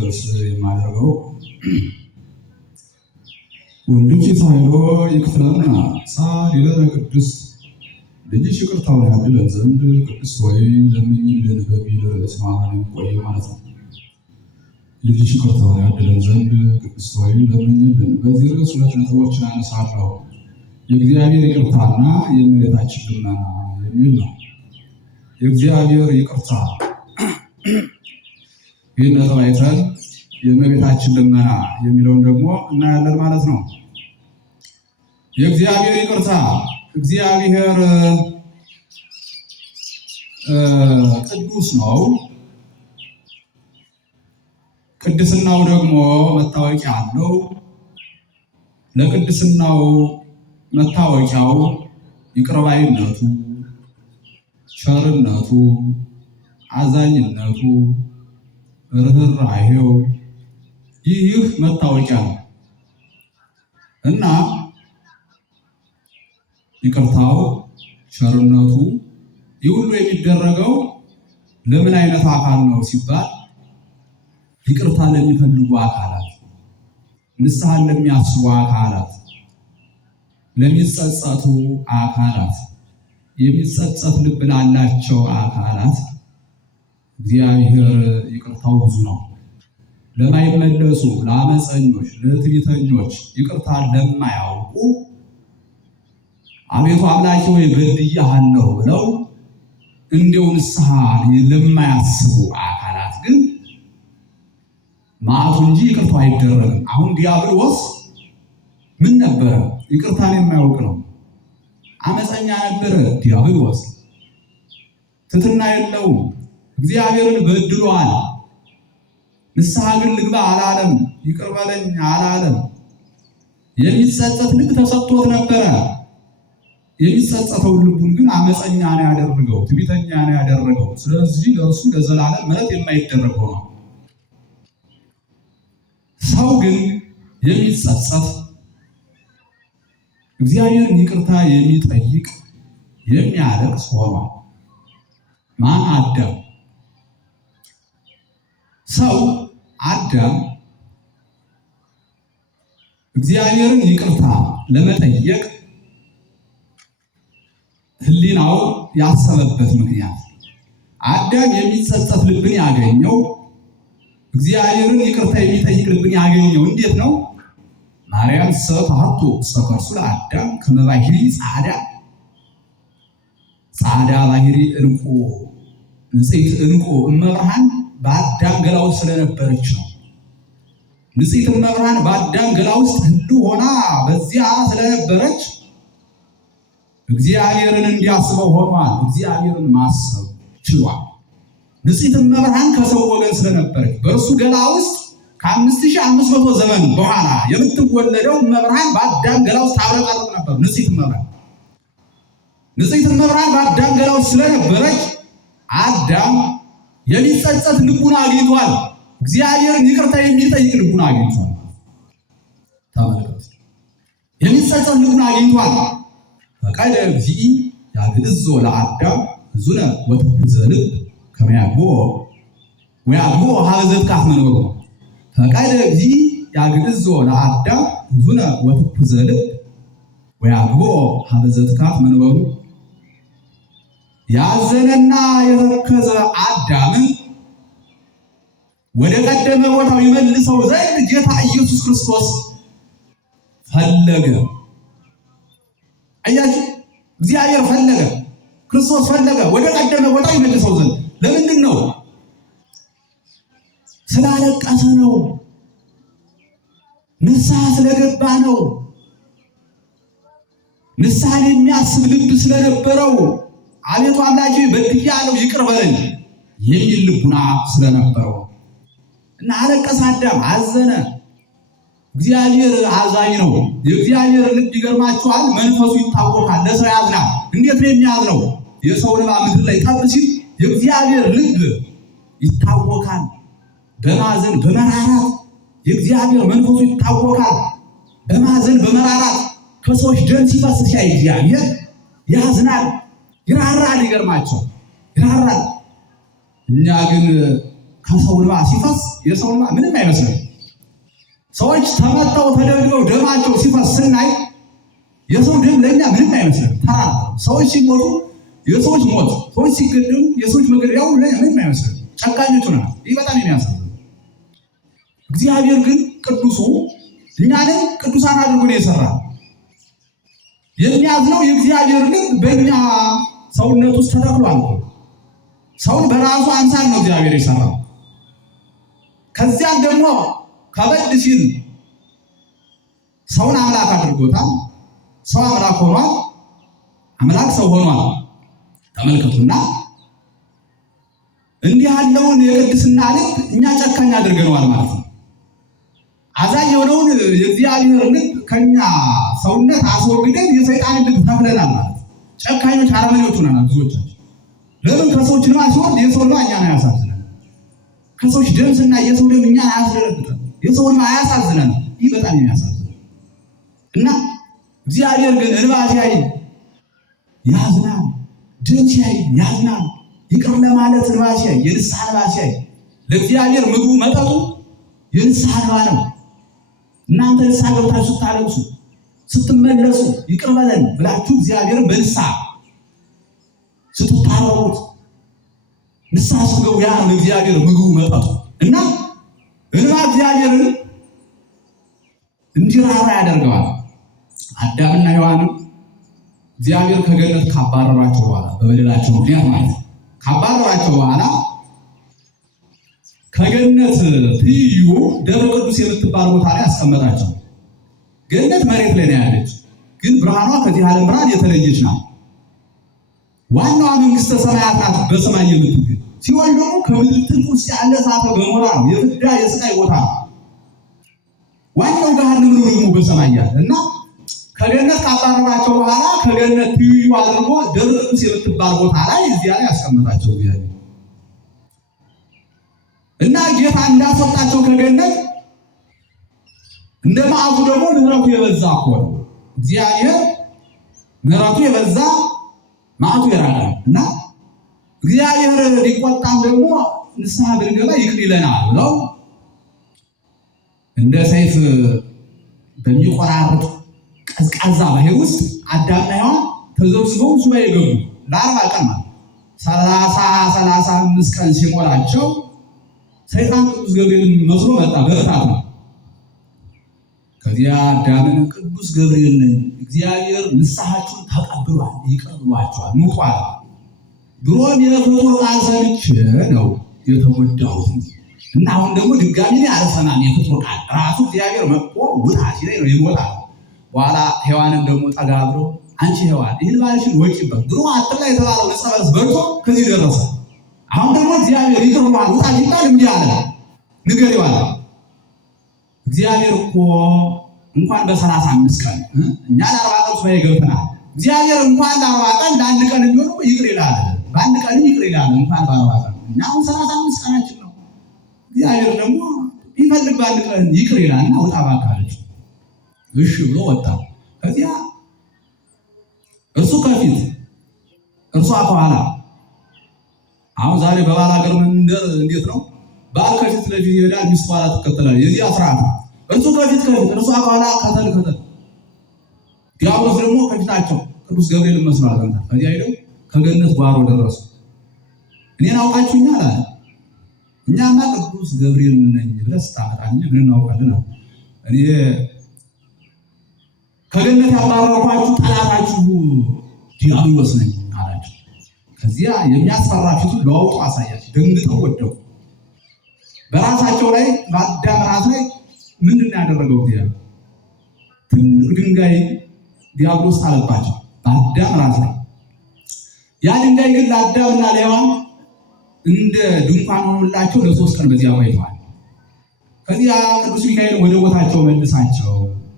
ርዕስ የማደርገው ወልድኪ ሳይሎ ይክፍለና ሳሊለነ ቅድስት ልጅሽ ይቅርታውን ያድለን ዘንድ ቅድስት ሆይ ለምኝልን በሚል ርዕስ ቆየ ማለት ነው። ልጅሽ ይቅርታውን ያድለን ዘንድ ቅድስት ሆይ ለምኝልን። በዚህ ርዕስ ሁለት ነጥቦችን አነሳለሁ። የእግዚአብሔር ይቅርታና የእመቤታችን ልመና የሚል ነው። የእግዚአብሔር ይቅርታ ይህን ነጥብ አይተን የእመቤታችን ልመና የሚለውን ደግሞ እናያለን ማለት ነው። የእግዚአብሔር ይቅርታ እግዚአብሔር ቅዱስ ነው። ቅድስናው ደግሞ መታወቂያ አለው። ለቅድስናው መታወቂያው ይቅርባይነቱ፣ ቸርነቱ፣ አዛኝነቱ፣ ርኅራኄው ይህ መታወቂያ ነው እና ይቅርታው፣ ቸርነቱ ይህ ሁሉ የሚደረገው ለምን አይነት አካል ነው ሲባል ይቅርታ ለሚፈልጉ አካላት፣ ንስሐን ለሚያስቡ አካላት፣ ለሚጸጸቱ አካላት፣ የሚጸጸት ልብ ላላቸው አካላት እግዚአብሔር ይቅርታው ብዙ ነው። ለማይመለሱ፣ ለአመፀኞች፣ ለትዕቢተኞች፣ ይቅርታ ለማያውቁ አቤቱ አምላኬ ሆይ በድያለሁ ብለው እንዲያው ንስሐ ለማያስቡ አካላት ግን መዓቱ እንጂ ይቅርታው አይደረግም። አሁን ዲያብሎስ ምን ነበረ? ይቅርታን የማያውቅ ነው። አመፀኛ ነበረ ዲያብሎስ። ትሕትና የለውም። እግዚአብሔርን በድሏል። ንስሐ ግን ልግባ አላለም። ይቅር በለኝ አላለም። የሚጸጸት ልብ ተሰጥቶት ነበረ። የሚጸጸተው ልቡን ግን አመፀኛ ነው ያደረገው፣ ትዕቢተኛ ነው ያደረገው። ስለዚህ ለእርሱ ለዘላለም ምሕረት የማይደረገው ነው። ሰው ግን የሚጸጸት እግዚአብሔርን ይቅርታ የሚጠይቅ የሚያለቅስ ሆኗል። ማን? አዳም። ሰው አዳም እግዚአብሔርን ይቅርታ ለመጠየቅ ሕሊናው ያሰበበት ምክንያት አዳም የሚጸጸት ልብን ያገኘው እግዚአብሔርን ይቅርታ የሚጠይቅ ልብን ያገኘው እንዴት ነው? ማርያም ሰተሐቶ ውስተ ከርሱ ለአዳም ከመ ባሕሪ ጻዕዳ ጻዕዳ ባሕሪ ዕንቁ ንጽሕት ዕንቁ እመብርሃን በአዳም ገላ ውስጥ ስለነበረች ነው። ንጽሕት እመብርሃን በአዳም ገላ ውስጥ ህልው ሆና በዚያ ስለነበረች እግዚአብሔርን እንዲያስበው ሆኗል። እግዚአብሔርን ማሰብ ችሏል። ንጽሕት እመብርሃን ከሰው ወገን ስለነበረች በእርሱ ገላ ውስጥ ከ5500 ዘመን በኋላ የምትወለደው እመብርሃን በአዳም ገላ ውስጥ ታብረቀርቅ ነበር። ንጽሕት እመብርሃን በአዳም ገላ ውስጥ ስለነበረች አዳም የሚጸጸት ልቡን አግኝቷል። እግዚአብሔርን ይቅርታ የሚጠይቅ ልቡን አግኝቷል። ተመልከቱ፣ የሚጸጸት ልቡን አግኝቷል። ፈቃደ እግዚእ ያግዕዞ ለአዳም እዙነ ወትኩዘ ልብ ከመ ያግቦ ወያግቦ ሀበ ዘትካት መንበሩ። ፈቃደ እግዚእ ያግዕዞ ለአዳም እዙነ ወትኩዘ ልብ ወያግቦ ሀበ ዘትካት መንበሩ። ያዘነና የተከዘ አዳምን ወደ ቀደመ ቦታው ይመልሰው ዘንድ ጌታ ኢየሱስ ክርስቶስ ፈለገ። አያችሁ፣ እግዚአብሔር ፈለገ፣ ክርስቶስ ፈለገ ወደ ቀደመ ቦታው ይመልሰው ዘንድ። ለምንድን ነው? ስላለቀሰ ነው። ንስሐ ስለገባ ነው። ንስሐን የሚያስብ ልብ ስለነበረው አቤቱ አምላኬ በድያለሁ ይቅር በለኝ የሚል ልቡና ስለነበረው እና አለቀሰ። አዳም አዘነ። እግዚአብሔር አዛኝ ነው። የእግዚአብሔር ልብ ይገርማችኋል፣ መንፈሱ ይታወቃል። ለሰው ያዝናል። እንዴት ነው የሚያዝነው? የሰው ልብ ምድር ላይ ጠብ ሲል የእግዚአብሔር ልብ ይታወቃል። በማዘን በመራራት የእግዚአብሔር መንፈሱ ይታወቃል። በማዘን በመራራት ከሰዎች ደም ሲፈስ ሲያይ እግዚአብሔር ያዝናል፣ ይራራል። ይገርማቸው ይራራል። እኛ ግን ከሰው እንባ ሲፈስ የሰው እንባ ምንም አይመስልም። ሰዎች ተመተው ተደብድበው ደማቸው ሲፈስ ስናይ የሰው ደም ለኛ ምንም አይመስልም። ተራ ሰዎች ሲሞቱ የሰዎች ሞት፣ ሰዎች ሲገደሉ የሰዎች መገደያው ምንም አይመስልም። ጨካኞች ነን። ይህ በጣም የሚያሳዝን። እግዚአብሔር ግን ቅዱሱ እኛንም ቅዱሳን አድርጎ ነው የሰራን። የሚያዝነው የእግዚአብሔር ልብ በእኛ ሰውነት ውስጥ ተተክሏል። ሰውን በራሱ አምሳል ነው እግዚአብሔር የሰራው። ከዚያም ደግሞ ከበድ ሲል ሰውን አምላክ አድርጎታል። ሰው አምላክ ሆኗል፣ አምላክ ሰው ሆኗል። ተመልከቱና እንዲህ ያለውን የቅድስና ልብ እኛ ጨካኝ አድርገነዋል ማለት ነው። አዛኝ የሆነውን የእግዚአብሔር ልብ ከኛ ሰውነት አስወግደን የሰይጣንን ልብ ተክለናል ማለት ነው። ጨካኞች አረመኔዎች ሆነናል ብዙዎቻችን። ለምን? ከሰዎች ልማ ሲወርድ የሰው ልማ እኛን አያሳዝነን። ከሰዎች ደም ስናይ የሰው ደም እኛን አያስደነግጠን፣ የሰው ልማ አያሳዝነን። ይህ በጣም የሚያሳዝን እና እግዚአብሔር ግን እንባ ሲያይ ያዝናል፣ ደም ሲያይ ያዝናል። ይቅር ለማለት እንባ ሲያይ፣ የንስሐ እንባ ሲያይ፣ ለእግዚአብሔር ምግቡ መጠጡ የንስሐ እንባ ነው። እናንተ ንስሐ ገብታችሁ ስታለቅሱ ስትመለሱ ይቅር በለን ብላችሁ እግዚአብሔርን በንስሐ ስትታረቁት ንስሐ ስትገቡ ያ ነው ለእግዚአብሔር ምግቡ መጠጡ እና እንባ እግዚአብሔርን እንዲራራ ያደርገዋል። አዳምና ሔዋንም እግዚአብሔር ከገነት ካባረራቸው በኋላ በበደላቸው ምክንያት ማለት ነው ካባረራቸው በኋላ ከገነት ትይዩ ደብረ ቅዱስ የምትባል ቦታ ላይ አስቀመጣቸው። ገነት መሬት ላይ ነው ያለች፣ ግን ብርሃኗ ከዚህ ዓለም ብርሃን የተለየች ናት። ዋናዋ መንግስተ ሰማያት ናት በሰማይ የምትገኝ። ሲኦል ደግሞ ከምድር ጥልቅ ውስጥ ያለ እሳተ ገሞራ ነው፣ የፍዳ የስቃይ ቦታ ነው። ዋናው ገሃነም ነው ደግሞ በሰማይ ያለ እና ከገነት ካባረራቸው በኋላ ከገነት ትይዩ አድርጎ ደብረ ቅዱስ የምትባል ቦታ ላይ እዚያ ላይ ያስቀመጣቸው እግዚአብሔር እና ጌታ እንዳስወጣቸው ከገነት እንደ መዓቱ ደግሞ ምሕረቱ የበዛ እኮ ነው እግዚአብሔር። ምሕረቱ የበዛ መዓቱ የራቀ እና እግዚአብሔር ሊቆጣም ደግሞ ንስሐ ብንገባ ይቅር ይለናል ብለው እንደ ሰይፍ በሚቆራርጥ ቀዝቃዛ ባህር ውስጥ አዳምና ሔዋን ተዘብስበው ሱባኤ ገቡ። ለ40 ቀን ማለት 35 ቀን ሲሞላቸው ሰይጣን ቅዱስ ገብርኤልን መስሎ መጣ በእሳት ነው። ከዚያ አዳምን ቅዱስ ገብርኤል ነኝ፣ እግዚአብሔር ንስሐችሁን ተቀብሏል፣ ይቅር ብሏችኋል፣ ሙቷል። ድሮም የፍጡር ቃል ሰምቼ ነው የተጎዳሁት እና አሁን ደግሞ ድጋሚ ላይ አልሰማም። የፍጡር ቃል ራሱ እግዚአብሔር መጥቶ ውጣ ሲለኝ ነው ይሞታል። በኋላ ሔዋንን ደግሞ ጠጋ ብሎ አንቺ ሔዋን ይህን ባልሽን ወጪበት፣ ድሮ አትብላ የተባለው ዕፀ በለስ በልቶ ከዚህ ደረሰ። አሁን ደግሞ እግዚአብሔር ይቅር ብሏል ውጣ ሲባል እንዲህ አለ ንገሪው አለ። እግዚአብሔር እኮ እንኳን በ35 ቀን እኛ ለ40 ቀን ሱባኤ ገብተናል። እግዚአብሔር እንኳን ለ40 ቀን ለአንድ ቀን የሚሆነው ይቅር ይላል፣ በአንድ ቀን ይቅር ይላል እንኳን በ40 ቀን። እኛ አሁን 35 ቀናችን ነው። እግዚአብሔር ደግሞ ይፈልግ በአንድ ቀን ይቅር ይላልና ውጣ ባካለች። እሺ ብሎ ወጣ። ከዚያ እርሱ ከፊት እርሷ ከኋላ። አሁን ዛሬ በባል ሀገር መንደር እንዴት ነው? ባል ከፊት ለፊት ይሄዳል፣ ሚስት ኋላ ትከተላለች። የዚህ ስርዓት ነው። እርሱ ከፊት እርሷ ከኋላ ከተል። ዲያብሎስ ደግሞ ከፊታቸው ቅዱስ ገብርኤል መስሏል። ከዚያ ሄደው ከገነት ጓሮ ደረሱ። እኔን አውቃችሁኛል አለ። እኛማ ቅዱስ ገብርኤል ነኝ ብለህ ስታመጣኝ ምን እናውቃለን አለ። እኔ ከገነት ያባረርኳችሁ ጠላታችሁ ዲያብሎስ ነኝ አላቸው። ከዚያ የሚያስፈራ ፊቱን ለዋውጦ አሳያቸው። ደንግጠው ወደቁ። በራሳቸው ላይ በአዳም ራስ ላይ ምንድን ነው ያደረገው? ትልቅ ድንጋይ ዲያብሎስ ጣለባቸው በአዳም ራስ ላይ። ያ ድንጋይ ግን ለአዳምና ለሔዋን እንደ ድንኳን ሆኖላቸው ለ3 ቀን በዚያ ቆይተዋል። ከዚያ ቅዱስ ሚካኤል ወደ ቦታቸው መልሳቸው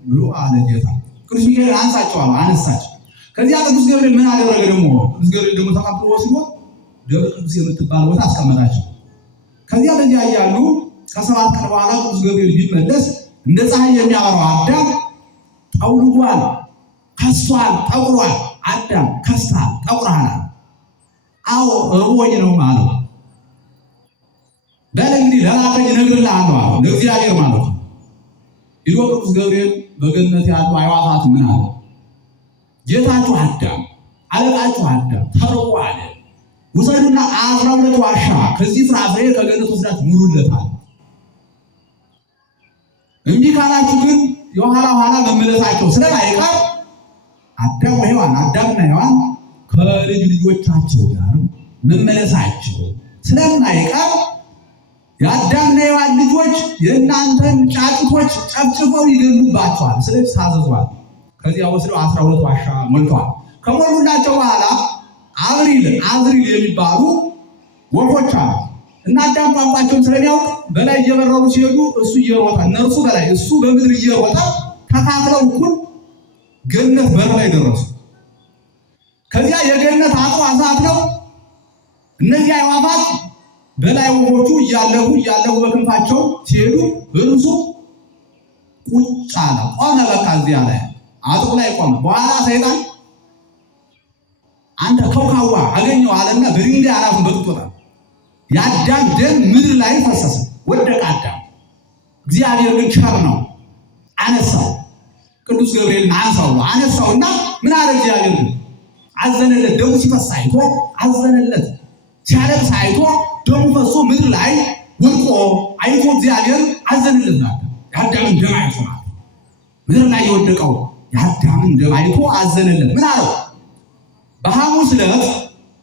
ብሎ አለ ጌታ። ቅዱስ ሚካኤል አንሳቸው አለ፣ አነሳቸው። ከዚያ ቅዱስ ገብርኤል ምን አደረገ ደግሞ? ቅዱስ ገብርኤል ደግሞ ተቀብሎ ወስዶ ደብረ ቅዱስ የምትባል ቦታ አስቀመጣቸው። ከዚያ በዚያ እያሉ ከ7 ቀን በኋላ ቅዱስ ገብርኤል ቢመለስ እንደ ፀሐይ የሚያበራው አዳም ጠውልጓል፣ ከስቷል፣ ጠቁሯል። አዳም ከስታል፣ ጠቁራል። አዎ እርቦኝ ነው ማለት በል እንግዲህ ለላከኝ እነግርልሃለሁ አለው፣ ለእግዚአብሔር ማለት ነው። ሄዶ ቅዱስ ገብርኤል በገነት ያሉ አዕዋፋት ምን አለ? ጌታችሁ አዳም አለቃችሁ አዳም ተርቦ አለ፣ ውሰዱና 12 ዋሻ ከዚህ ፍራፍሬ ከገነት ወስዳችሁ ሙሉለታል። እንዲህ ካላችሁ ግን የኋላ ኋላ መመለሳቸው ስለማይቀር አዳምና ሔዋን ከልጅ ልጆቻቸው ጋር መመለሳቸው ስለማይቀር የአዳምና ሔዋን ልጆች የእናንተን ጫጩቶች ጨፍጭፈው ይገሉባቸዋል። ስለዚህ ታዘዟል። ከዚያ ወስደው 12 ዋሻ ሞልተዋል። ከሞሉላቸው በኋላ አዝሪል የሚባሉ ወፎች አሉ እና አዳም ቋንቋቸውን ስለሚያውቅ በላይ እየበረሩ ሲሄዱ እሱ እየሮጠ እነርሱ በላይ እሱ በምድር እየሮጠ ተካፍለው እኩል ገነት በር ላይ ደረሱ። ከዚያ የገነት አጥር ነው። እነዚህ አዕዋፋት በላይ ወፎቹ እያለፉ በክንፋቸው ሲሄዱ እርሱ ቁጭ አለ፣ ቆመ። በቃ እዚያ ላይ አጥሩ ላይ ቆመ። በኋላ ሰይጣን አንተ ከውካዋ አገኘው አለና በድንጋይ አናቱን በጥቶታል። የአዳም ደም ምድር ላይ ፈሰሰ፣ ወደቀ አዳም። እግዚአብሔር ግን ቸር ነው፣ አነሳው። ቅዱስ ገብርኤልን አነሳውና ምን አለ? እግዚአብሔር ግን አዘነለት። ደሙ ሲፈስ አይቶ አዘነለት። ሲያለቅስ አይቶ ደሙ ፈሶ ምድር ላይ ወድቆ አይቶ እግዚአብሔር አዘነለት። የአዳምን ደም አይቶ ምድር ላይ የወደቀው የአዳምን ደም አይቶ አዘነለት። ምን አለው? በሐሙስ ዕለት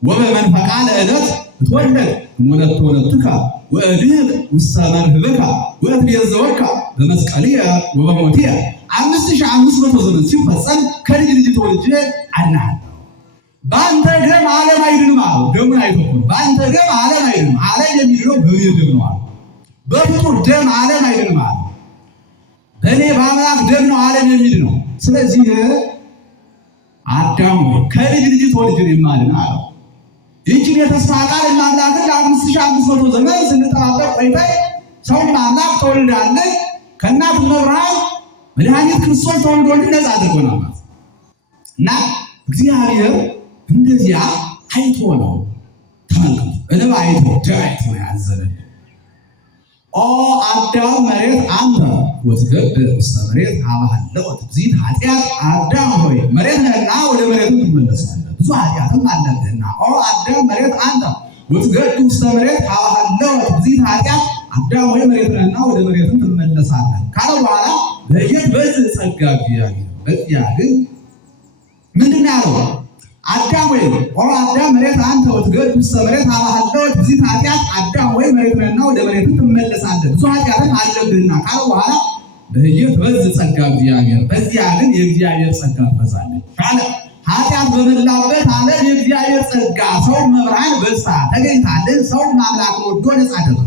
ወበመንፈቃ ለዕለት ትወለድ እምወለድከ ወእድኅ ውስተ መርህብከ ወእትቤዘወከ በመስቀልየ ወበሞትየ 5500 ዘመን ሲፈጸም ከልጅ ልጅ ተወልጄ አድንሃለሁ። በአንተ ደም ዓለም አይድንም አለው። ደሙን አይቶ በአንተ ደም ዓለም አይድንም። ዓለም የሚድነው በእኔ ደም ነው አለው። በፍጡር ደም ዓለም አይድንም አለው። በእኔ በአምላክ ደም ነው ዓለም የሚድነው። ስለዚህ አዳም ከልጅ ልጅ ተወልጄ የማድን አለው። ይህችን የተስፋ ቃል እናምላክን ለ5500 ዘመን ስንጠባበቅ ቆይተን ሰውን አምላክ ተወልዳለች። ከእናቱ መብርሃን መድኃኒት ክርስቶስ ተወልዶልን ነፃ አድርጎናል እና እግዚአብሔር እንደዚያ አይቶ ነው። ተመልከቱ፣ እንባ አይቶ ደም አይቶ ያዘነልን። ኦ አዳም መሬት አንተ ወትገብር ውስተ መሬት ሀበሃለወት ብእሲት ኃጢአት። አዳም ሆይ መሬት ነህና ወደ መሬቱ ትመለሳለህ፣ ብዙ ኃጢአትም አለብህና። ኦ አዳም መሬት አንተ ወትገብር ውስተ መሬት ሀበሃለወት ብእሲት ኃጢአት። አዳም ሆይ መሬት ነህና ወደ መሬቱ ትመለሳለህ ካለ በኋላ በዚህ ጸጋ እግዚአብሔር በዚያ ግን ምንድን ነው ያለው? አዳም ወይ ኦ አዳም መሬት አንተ ወትገብር ውስተ መሬት ሀበሃለወት ብእሲት ኃጢአት። አዳም ወይ መሬት ነህና ወደ መሬቱ ትመለሳለህ፣ ብዙ ኃጢአትም አለብህና ካለ በኋላ በዚህ ጸጋ እግዚአብሔር በዚያ ግን የእግዚአብሔር ጸጋ ትበዛለች ካለ ኃጢአት በመላበት ዓለም የእግዚአብሔር ጸጋ ሰው መብርሃን በሳ ተገኝታለን። ሰው አምላክን ወዶ ነፃ አደረገ።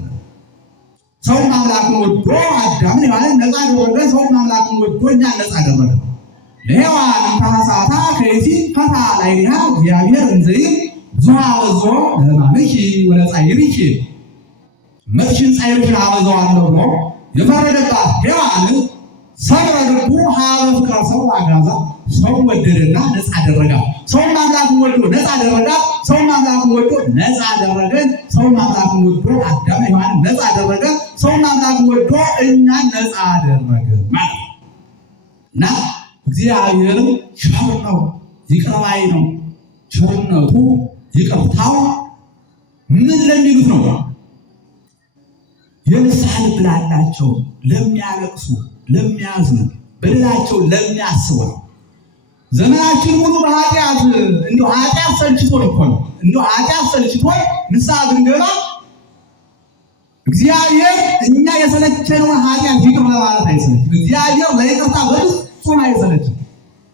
ሰው አምላክን ወዶ አዳምን ሔዋንን ነፃ አደረገ። ሰው አምላክን ወዶ እኛን ነፃ አደረገ። ለሔዋን ታሳታ ከይሲ ፈታ ላይሃ እግዚአብሔር እንዘይ ዙሃ በዞ ለማምኪ ወለጻይሪኪ መጥሽን ጻይርሽን አበዛዋለሁ ብሎ የፈረደባት ሔዋን ሰብረ ልቡ ሀበ ፍቅረ ሰው አጋዛ ሰው ወደደና ነፃ አደረጋት። ሰው አምላክን ወዶ ነፃ አደረጋት። ሰው አምላክን ወዶ ነፃ አደረገን። ሰው አምላክን ወዶ አዳም ሔዋንን ነፃ አደረገ። ሰው አምላክን ወዶ እኛን ነፃ አደረገ ማለት እና እግዚአብሔር ቸር ነው፣ ይቅር ባይ ነው። ቸርነቱ ይቅርታው ምን ለሚሉት ነው? የንስሐ ልብ ላላቸው፣ ለሚያለቅሱ፣ ለሚያዝኑ፣ በደላቸው ለሚያስቡ ነው። ዘመናችን ሙሉ በኃጢአት እንደው ኃጢአት ሰልችቶን እኮ ነው። እንደው ኃጢአት ሰልችቶን ንስሐ ብንገባ እግዚአብሔር እኛ የሰለቸነውን ኃጢአት ይቅር ለማለት አይሰለችም። እግዚአብሔር ለይቅርታ በፍጹም አይሰለችም።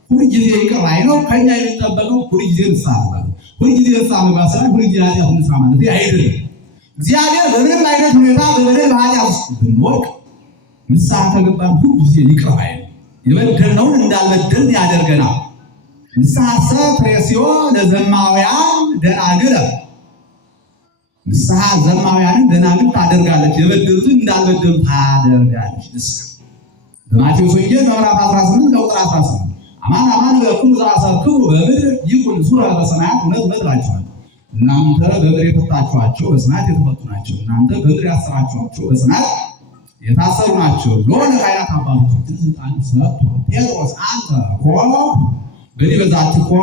ሁልጊዜ ይቅር ባይ ነው። ከኛ የሚጠበቀው ሁልጊዜ ንስሐ ማለት ነው። ሁልጊዜ ንስሐ መግባት ሳይሆን ሁልጊዜ ኃጢአት እንስራ ማለት አይደለም። እግዚአብሔር በምንም አይነት ሁኔታ በበደል በኃጢአት ውስጥ ብንወድቅ ንስሐ ከገባን ሁልጊዜ ይቅር ባይ ነው። የበደልነውን እንዳልበደልን ያደርገናል። ንስሐ ትሬስዮ ለዘማውያን ደናግል፣ ንስሐ ዘማውያንን ደናግል ታደርጋለች፣ የበደሉትን እንዳልበደሉ ታደርጋለች። ንስሐ በማቴዎስ ወንጌል ምዕራፍ 18 ቁጥር 18 አማን አማን በኩሉ ዘአሰብክሙ በምድር ይኩን ሱረ በሰማያት። እውነት እላችኋለሁ እናንተ በምድር የፈታችኋቸው በጽናት የተፈቱ ናቸው፣ እናንተ በምድር ያሰራችኋቸው በጽናት የታሰሩ ናቸው። ለሆነ ካህናት አባቶቻችን ስልጣን ሰጥቷል። ጴጥሮስ አንተ ኮብ በዚህ በዛት ኮብ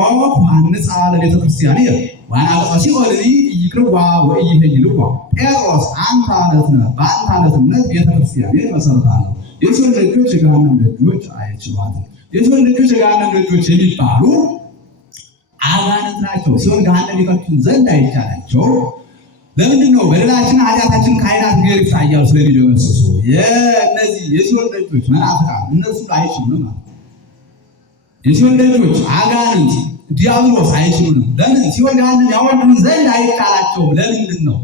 አንጻ ለቤተ ክርስቲያን ዋና ቀሲ ወልዲ ይቅርዋ ወይ ይሄይልዋ ጴጥሮስ አንተ አለት ነህ፣ በአንተ አለትነት ቤተ ክርስቲያን መሰረታለሁ። የሰው ልጆች የገሃነም ደጆች አይችሏትም። የሰው ልጆች የገሃነም ደጆች የሚባሉ አጋንንት ናቸው። ሲሆን ገሃነም ይከቱን ዘንድ አይቻላቸው። ለምንድን ነው? በደላችን ኃጢአታችን ካህናት ጋር ይታያሉ ስለሚደመስሱ የእነዚህ የሲኦል ደጆች መናፍቃን እነሱ አይችሉም ማለት የሲኦል ደጆች አጋንንት ዲያብሎስ አይችሉም። ለምን? ሲኦል ገሃነም ያወርዱን ዘንድ አይቻላቸውም። ለምንድን ነው?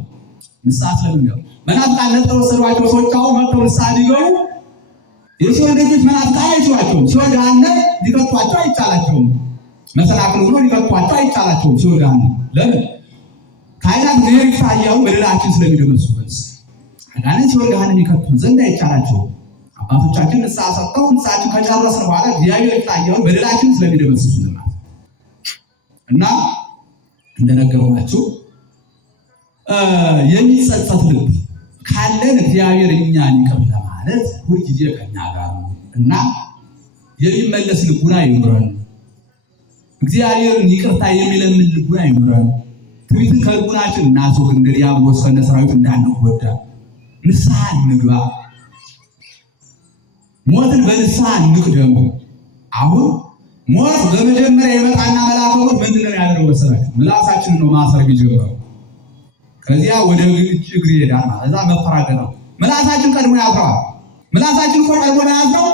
ንስሐ ስለሚገቡ መናፍቃን ለተወሰዷቸው ሰዎች አሁን መጥተው ንስሐ ሊገቡ የሲኦል ደጆች መናፍቃን አይችሏቸውም። ሲኦል ገሃነም ሊከቷቸው አይቻላቸውም። መሰናክል ሆኖ ሊከቷቸው አይቻላቸውም። ሲኦል ገሃነም ለምን? ካህናት ጋር ይታያሉ በደላችን ስለሚደመስሱበት አጋንንት ሲኦል ገሃነም ይከቱን ዘንድ አይቻላቸውም። አባቶቻችን ንስሐ ሰጥተው ንስሐችን ከጨረስን በኋላ እግዚአብሔር ይታያሉ በደላችን ስለሚደመስሱልን እና እንደነገርኳችሁ የሚጸጸት ልብ ካለን እግዚአብሔር እኛን ይቅር ለማለት ሁልጊዜ ከኛ ጋር ነው እና የሚመለስ ልቡና ይኑረን። እግዚአብሔርን ይቅርታ የሚለምን ልቡና ይኑረን። ትዕቢትን ከልቡናችን እናስወግድ። እንደ ዲያብሎስ ከነሰራዊት እንዳንጎዳ ንስሐ እንግባ። ሞትን በንስሐ እንቅደመው። አሁን ሞት በመጀመሪያ የመጣና መልአከ ሞት ምንድን ነው ያደረገው መሰላችሁ? ምላሳችንን ነው ማሰር የሚጀምረው። ከዚያ ወደ እግር ይሄዳል ማለት እዛ መፈራገጥ ነው። ምላሳችን ቀድሞ ያስረዋል። ምላሳችን እኮ ቀድሞ ያስረው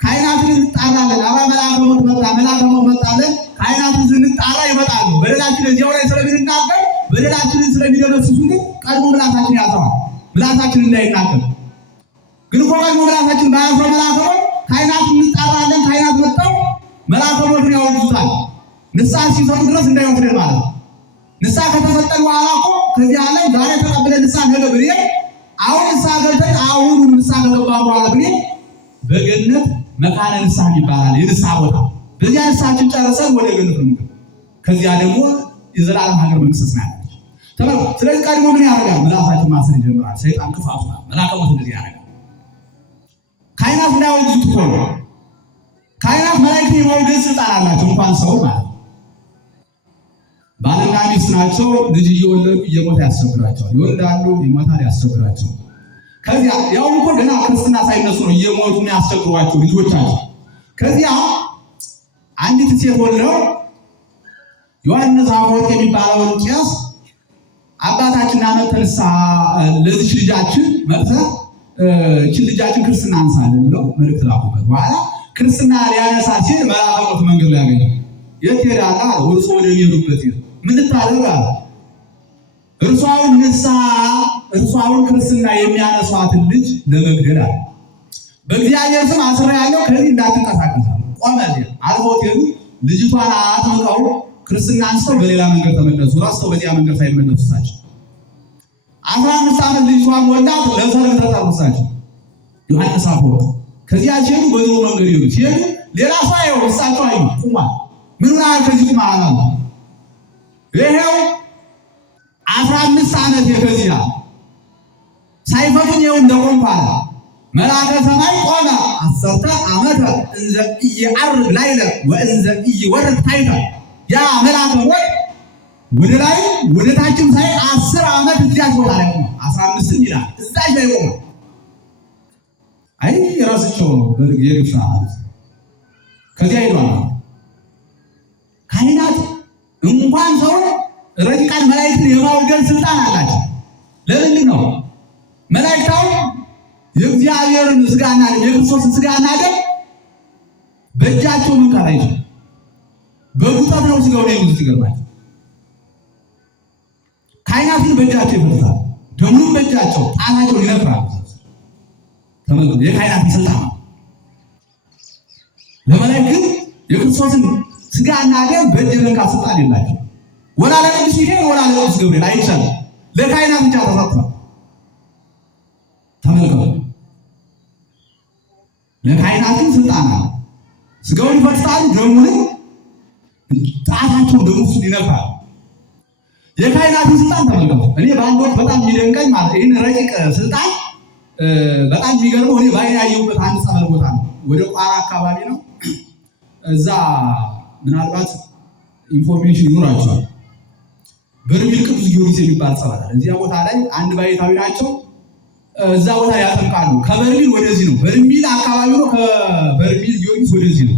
ካህናትን እንጣራለን። አባ መልአከ ሞት መጣ፣ መልአከ ሞት መጣለን። ካህናትን እንጣራ ይመጣሉ። በደላችን እዚያው ላይ ስለሚናገር በደላችንን ስለሚደመስሱ ግን ቀድሞ ምላሳችን ያስረዋል። ምላሳችን እንዳይናገር ግን እኮ ቀድሞ ምላሳችን ባያስረው መልአከ ሞት ካህናትን እንጣራለን። ካህናት መጣው መልአከ ሞትን ያወጡታል። ንስሐ ሲሰጡ ድረስ እንዳይወስደን ማለት ነው። ንስሐ ከተሰጠን በኋላ እኮ ከዚህ ዓለም ዛሬ ተቀብለን ንስሐ ነገ ብንሄድ አሁን ንስሐ ገብተን አሁን ንስሐ ከገባን በኋላ ብንሄድ በገነት መካነ ንስሐ ይባላል የንስሐ ቦታ። በዚያ ንስሐችን ጨርሰን ወደ ገነት ነው። ከዚያ ደግሞ የዘላለም ሀገር መንግስት ናት። ተመልከቱ። ስለዚህ ቀድሞ ምን ያደርጋል? ምላሳችን ማሰር ይጀምራል። ሰይጣን ክፋቱ ነው። መልአከ ሞት እንደዚህ ያደርጋል። ካህናት እንዳይወግዙት እኮ ነው። ካህናት መላእክት የማውገዝ ስልጣን አላቸው። እንኳን ሰው ማለት ባልና ሚስት ናቸው። ልጅ እየወለዱ እየሞተ ያስቸግራቸዋል። ይወልዳሉ፣ ይሞታል፣ ያስቸግራቸዋል። ከዚያ ያው እኮ ገና ክርስትና ሳይነሱ ነው እየሞቱ ያስቸግሯቸው ልጆቻቸው። ከዚያ አንዲት ሴት ወልደው ዮሐንስ አፈወርቅ የሚባለውን ቄስ አባታችን አመተንሳ ለዚህ ልጃችን መጥተህ እቺ ልጃችን ክርስትና አንሳለን ብለው መልእክት ላኩበት። በኋላ ክርስትና ሊያነሳ ሲል መልአከ ሞት መንገድ ላይ ያገኘ የት ሄዳለህ አለ። እርሱ ወደ ሄዱበት ምን ታደርግ አለ። እርሷውን ክርስትና የሚያነሷትን ልጅ ለመግደል አለ። በእግዚአብሔር ስም አስራ ያለው ከዚህ እንዳትንቀሳቀስ ቆመ። አልፎት ሄዱ። ልጅቷን አጥምቀው ክርስትና አንስተው በሌላ መንገድ ተመለሱ። ራስቸው በዚያ መንገድ ሳይመለሱ ሳቸው 15 ዓመት ልጅቷን ወላት ለሰርግ ተጠሩሳቸው ዮሐንስ አፈወርቅ። ከዚያ ሲሄዱ በድሮ መንገድ ሄዱ። ሲሄዱ ሌላ ሰው አይው እሳቸው አዩ። ቁሟል። ምን ሆነ? ከዚህ ቁማ አላለ። ይሄው 15 ዓመት የከዚያ ሳይፈቱኝ ይኸው እንደቆምኩ አለ። መልአከ ሰማይ ቆመ 10 ዓመት እንዘ ኢየዐርግ ላዕለ ወእንዘ ኢይወርድ ታሕተ። ያ መልአከ ሞት ወደ ላይ ወደ ታችም ሳይ 10 ዓመት እዚያች ቦታ ላይ ቆመ። 15 ይላል እዛች ላይ ቆመ። አይ የራሳቸው በእግዚአብሔር ፍርሃት ከዚያ ሄዷል። ካህናት እንኳን ሰው ረቂቃን መላእክትን የማውገዝ ስልጣን አላቸው። ለምንድን ነው? መላእክታው የእግዚአብሔርን ስጋና የክርስቶስን ስጋና ደም በእጃቸው መንካት አይችሉም። በጉጠት ነው ስጋው ላይ ሙዚት ይገርማቸው። ካህናትን በእጃቸው ይፈታል። ደሙን በእጃቸው ጣናቸው ይነፍራል። ተመልከቱ፣ የካህናትን ስልጣን ነው። ለመላእክት የክርስቶስን ስጋና ደም በእጅ መንካት ስልጣን የላቸው። ወላ ለቅዱስ ሚካኤል ወላ ለቅዱስ ገብርኤል አይቻልም። ለካህናት ብቻ ተሰጥቷል። ተመልከቱ፣ ለካህናትን ስልጣን አለ። ስጋውን ይፈታሉ፣ ደሙን ጣታቸው ደሙ ውስጥ ይነፋል። የካህናትን ስልጣን ተመልከቱ። እኔ በአንድ ወቅት በጣም የሚደንቀኝ ማለት ይህን ረቂቅ ስልጣን በጣም የሚገርመው እኔ ባይኔ ያየሁበት አንድ ጸበል ቦታ ነው። ወደ ቋራ አካባቢ ነው። እዛ ምናልባት ኢንፎርሜሽን ይኖራቸዋል። በርሜል ቅዱስ ጊዮርጊስ የሚባል ጸበል አለ። እዚያ ቦታ ላይ አንድ ባይታዊ ናቸው። እዛ ቦታ ያጠምቃሉ። ከበርሜል ወደዚህ ነው። በርሜል አካባቢ ነው። ከበርሜል ጊዮርጊስ ወደዚህ ነው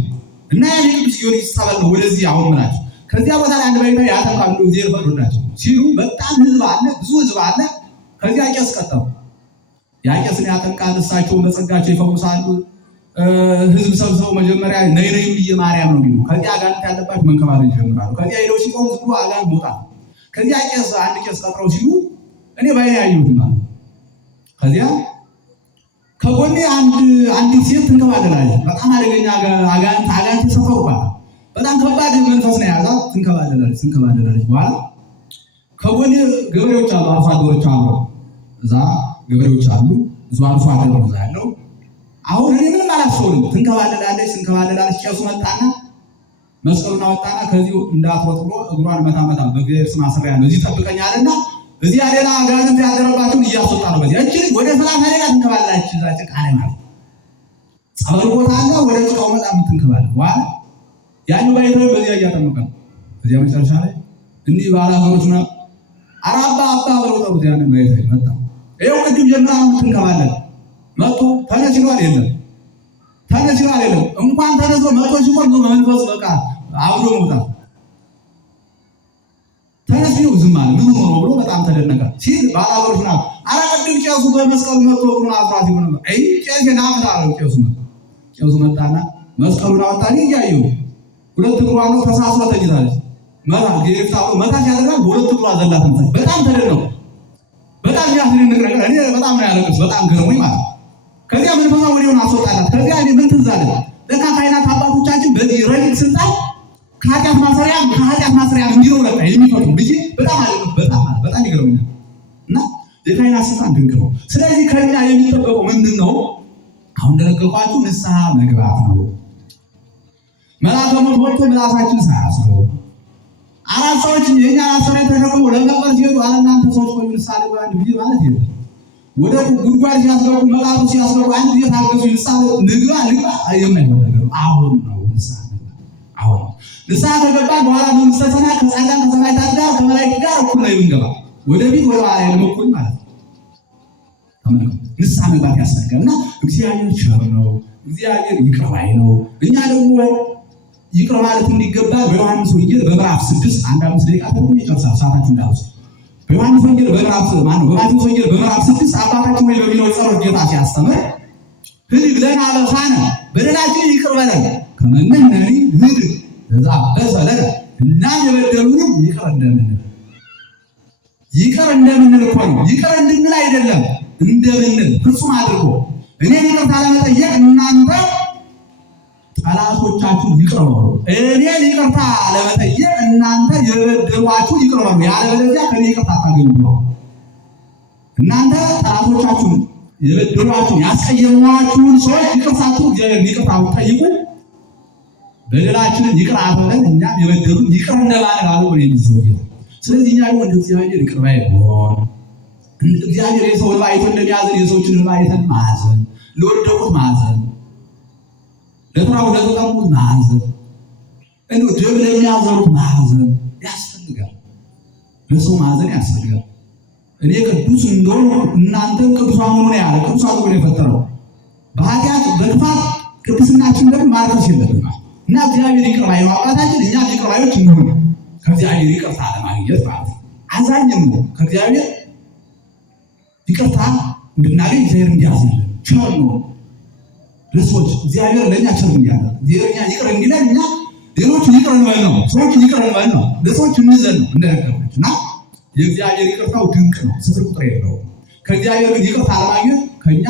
እና ያ የቅዱስ ጊዮርጊስ ጸበል ነው ወደዚህ አሁን ምናቸው። ከዚያ ቦታ ላይ አንድ ባይታዊ ያጠምቃሉ። ዜር ፈቅዶላቸው ሲሉ በጣም ህዝብ አለ፣ ብዙ ህዝብ አለ። ከዚያ ቄስ ቀጠሉ። ያ ቄስን ያጠምቃል። እሳቸውን በጸጋቸው ይፈውሳሉ። ህዝብ ሰብስበው መጀመሪያ ነይ ነይ ብዬ ማርያም ነው የሚሉ። ከዚያ አጋንንት ያለባቸው መንከባለል ይጀምራሉ። ከዚያ ሄደው ሲቆሙ ዝም አጋንንት መውጣት። ከዚያ ቄስ አንድ ቄስ ቀጥረው ሲሉ እኔ ባይኔ ያየሁት ማለት ነው። ከዚያ ከጎኔ አንዲት ሴት ትንከባለላለች። በጣም አደገኛ አጋንንት የሰፈሩባት በጣም ከባድ መንፈስ ነው የያዛት። ትንከባለላለች። በኋላ ከጎኔ ገበሬዎች አሉ፣ አርሶ አደሮች አሉ። እዛ ገበሬዎች አሉ። እዛ አርሶ አደር ነው ያለው። አሁን እኔ ምንም አላስተውልም። ትንከባለላለች። ቄሱ መጣና መስቀሉን አወጣና ከዚህ እንዳትወጥ ብሎ እግሯን መታ በእግዚአብሔር ስም አስሬያለሁ እዚህ ጠብቀኛልና እዚህ ሌላ አጋንንት ያደረባችሁን እያስወጣ ነው። በዚህ እጅ ወደ 30 ደቂቃ ትንከባለላለች። እዛ ጭቃ ላይ ማለት ጸበል ቦታ አለ። ወደ ጭቃው መጣ የምትንከባለል በኋላ ያኛው ባይታዊ በዚያ እያጠመቀ ነው። በዚያ መጨረሻ ላይ እንዲህ ባላገሮች ነው አራባ ብለው ጠሩት። ያንን ባይታዊ መጣ። ይኸው ቅድም ጀምራ የምትንከባለል መጥቶ ተነስ ይሏል። የለም እንኳን ተነስቶ መጥቶ ሲቆም መንፈስ በቃ አብዶ መውጣት ተነስ ነው ዝም አለ። ምን ሆኖ ብሎ በጣም ተደነቀ። ሲል ባላገሮች ነው አራ ቅድም ቄሱ በመስቀሉ መጥቶ ብሎ አፍራት ይሆነ አይ ቄስ ናፍታ ነው። ቄሱ መጣና መስቀሉን አወጣኒ እያየው ሁለት እግሯ ነው ተሳስሮ ተኝታለች። መታች ያደርጋል። በሁለት እግሯ ዘላት ነው። በጣም ተደነቀ። በጣም ያስደንቅ ነገር። እኔ በጣም ነው ያለቅስ። በጣም ገርሞኝ ማለት ከዚያ መንፈሳ ወዲያውን አስወጣላት። ከዚያ እኔ ምን ትዝ አለኝ ለካ ካህናት አባቶቻችን በዚህ ረቂቅ ስልጣን ከኃጢአት ማሰሪያ እንዲህ ነው ለካ የሚፈቱ ብዬ በጣም ይገርመኛል። እና የካህናት ስልጣን ድንቅ ነው። ስለዚህ ከኛ የሚጠበቀው ምንድን ነው? አሁን እንደነገርኳችሁ ንስሐ መግባት ነው። መልአከ ሞት ወጥቶ ምላሳችን ሳያስረው አራት ሰዎች የኛ አሰሪያ ተሸክሞ ለመቀበር ሲሄዱ አለ እናንተ ሰዎች ቆዩ ንስሐ ልግባ ብዬ ማለት የለም። ወደ ጉድጓድ ሲያስገቡ መቃብር ሲያስገቡ አንድ ጊዜ ታገዙ ንስሐ ልግባ የማይሆን ነገር አሁን ነው። ንስሐ ከገባን በኋላ መንግሥተ ሰማያት ከጻድቃን ከሰማዕታት ጋር ከመላእክት ጋር እኩል ነው የምንገባው። ወደፊት ወደ ኋላ የምንቆይ ማለት ነው። ተመልከቱ፣ ንስሐ መግባት ያስፈልጋል። እና እግዚአብሔር ቸር ነው፣ እግዚአብሔር ይቅር ባይ ነው። እኛ ደግሞ ይቅር ማለት እንዲገባ በዮሐንስ ወንጌል በምዕራፍ 6 አንድ 5 ደቂቃ ተቆም ይጨርሳል። ሰዓታችሁ እንዳውስ በዮሐንስ ወንጌል በማቴዎስ ወንጌል በምዕራፍ 6 አባታችን ሆይ በሚለው ጸሎት ጌታ ሲያስተምር ህድግ ለነ አበሳነ በደላችን ይቅር በለን ከመነነኒ ህድግ ለዘአበሰ ለነ እና የበደሉን ይቅር እንደምንል እኮ ነው። ይቅር እንድንል አይደለም እንደምንል ፍጹም አድርጎ እኔን ይቅርታ ለመጠየቅ እናንተ ጠላቶቻችሁ ይቅር በሉ። እኔን ይቅርታ ለመጠየቅ እናንተ የበደሏችሁ ይቅር በሉ፣ ያለበለዚያ ከኔ ይቅርታ አታገኙ ነው። እናንተ ጠላቶቻችሁ የበደሏችሁ ያስቀየሟችሁን ሰዎች ይቅርታችሁ እግዚአብሔር ይቅርታ ጠይቁ። በደላችንን ይቅር አበለን እኛም የበደሉን ይቅር እንደማለት አለ ወይ የሚዘው። ስለዚህ እኛ ወንድ እግዚአብሔር ይቅር ባይ ሆን እግዚአብሔር የሰው ልብ አይቶ እንደሚያዝን የሰዎችን ልብ አይተን ማዘን፣ ለወደቁት ማዘን፣ ለተራቡ ለተጠሙት ማዘን፣ እንደው ደም ለሚያዘሩት ማዘን ያስፈልጋል። ለሰው ማዘን ያስፈልጋል። እኔ ቅዱስ እንደሆነ እናንተም ቅዱሳን ሁኑ ያለ ቅዱስ አድርጎ ነው የፈጠረው። በኃጢአት በክፋት ቅድስናችን ደግሞ ማርከስ የለብንም እና እግዚአብሔር ይቅር ባይ ነው አባታችን። እኛ ይቅር ባዮች እንሁን፣ ከእግዚአብሔር ይቅርታ ለማግኘት ማለት ነው። አዛኝም ነው ከእግዚአብሔር ይቅርታ እንድናገኝ እግዚአብሔር እንዲያዝንልን ቸር ነው ለሰዎች። እግዚአብሔር ለእኛ ቸር እንዲያደርግ እግዚአብሔር እኛ ይቅር እንዲለን እኛ ሌሎችን ይቅር እንበል ነው፣ ሰዎችን ይቅር እንበል ነው፣ ለሰዎች እንዘን ነው እንደነገርኩት እና የእግዚአብሔር ይቅርታው ድንቅ ነው፣ ስፍር ቁጥር የለውም። ከእግዚአብሔር ግን ይቅርታ ለማግኘት ከእኛ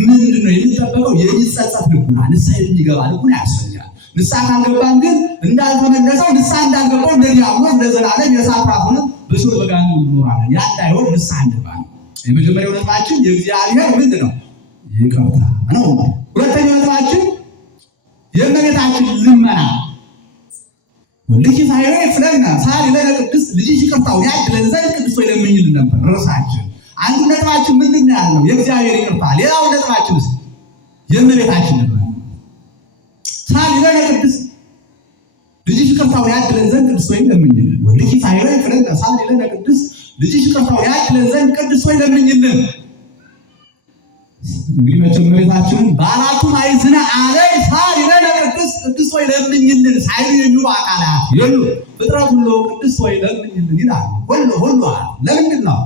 ምንድን ነው የሚጠበቀው? የሚጸጸት ልቡና፣ ንስሐ የሚገባ ልቡና ያስፈልጋል። ንስሐ ካልገባን ግን እንዳልተመለሰው ንስሐ እንዳልገባው እንደ ዲያብሎስ ለዘላለም የእሳት ራት ሆነን በሲኦል በገሃነም እንኖራለን። ያ እንዳይሆን ንስሐ እንግባ ነው የመጀመሪያው ነጥባችን። የእግዚአብሔር ምንድን ነው? ይቅርታ ነው። ሁለተኛው ነጥባችን የእመቤታችን ልመና ወልድኪ ሳይረ ፍለና ሳሊ ለቅድስት ልጅሽ ይቅርታውን ያድለን ዘንድ ቅድስት ሆይ ለምኝልን ነበር ርዕሳችን። አንዱ ነጥባችን ምንድን ነው ያለው? የእግዚአብሔር ይቅርታ። ሌላው ነጥባችንስ የእመቤታችን ነበር። ሳሊ ለቅድስት ልጅሽ ይቅርታውን ያድለን ዘንድ ቅድስት ሆይ ለምኝልን። ወልድኪ ሳይረ ፍለና ሳሊ ለቅድስት ልጅሽ ይቅርታውን ያድለን ዘንድ ቅድስት ሆይ ለምኝልን። እንግዲህ መቼም እመቤታችንን በአራቱ ማዕዘነ ዓለም ሳሊ ለቅድስት ቅድስት ሆይ ለምኝልን ሳይሉ የሚሉ አካላት የሉ። ፍጥረት ሁሉ ቅድስት ሆይ ለምኝልን ይላል። ሁሉ ለምንድን ነው?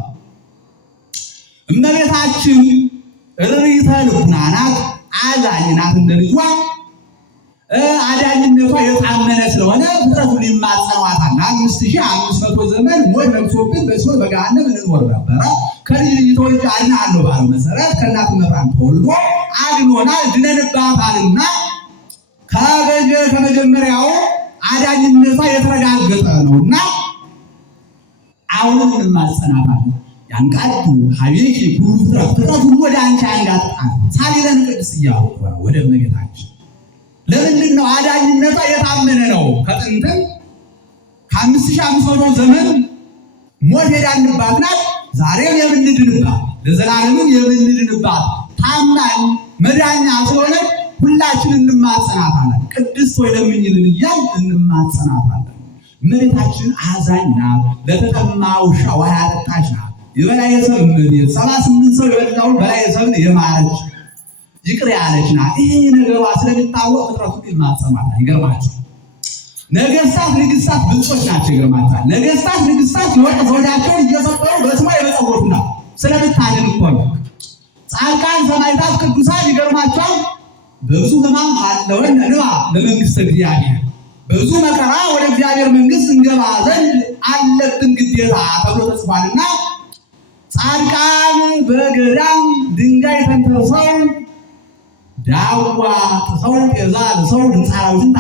እመቤታችን ርሪተ ልቡና ናት፣ አዛኝ ናት። እንደ ልጇ አዳኝነቷ የታመነ ስለሆነ ፍጥረት ሁሉ ይማጸኗታል። 5500 ዘመን ሞት ነግሶብን በሲኦል በገሃነም እንኖር ነበረ። ከልጅ ልጅ ተወልጄ አድንሃለሁ ባለው መሰረት ከእናቱ መብራን ተወልዶ አድኖናል፣ ድነንባታልና ከመጀመሪያው አዳኝነቷ የተረጋገጠ ነውና አሁንም እንማጸናታለን። ያንቃዱ ሀቤኪ ሁሉ ፍጥረት ሁሉ ወደ አንቺ ያንጋጥጣል። ሳሊ ለነ ቅድስት እያሉ ወደ እመቤታችን። ለምንድን ነው? አዳኝነቷ የታመነ ነው። ከጥንትም ከ5500 ዘመን ሞት የዳንባት ናት። ዛሬም የምንድንባት ለዘላለምም የምንድንባት ታማኝ መዳኛ ስለሆነ ሁላችን እንማጸናታለን። ቅድስት ሆይ ለምኝልን እያልን እንማጸናታለን። እመቤታችን አዛኝ ናት። ለተጠማ ውሻ ውሃ ያጠጣች ናት። የበላይ ሰብ 78 ሰው የበላውን በላይ ሰብን የማረች ይቅር ያለች ናት። ይሄ ነገሯ ስለሚታወቅ ፍጥረቱ ይማጸናታል። ይገርማችሁ ነገስታት ንግስታት ብልጦች ናቸው። ይገርማችኋል። ነገስታት ንግስታት የወርቅ ዘውዳቸውን እየሰጠሩ በስሟ የመጸወቱና ስለምታድን እኮ ነው። ጻድቃን ሰማዕታት ቅዱሳን ይገርማችኋል። በብዙ ሕማም ሀለወነ ንባ ለመንግስተ እግዚአብሔር፣ በብዙ መከራ ወደ እግዚአብሔር መንግስት እንገባ ዘንድ አለብን ግዴታ ተብሎ ተጽፏልና ጻድቃን በገዳም ድንጋይ ተንተርሰው ዳዋ ጥሰው ጤዛ ልሰው ድንፃራዊትን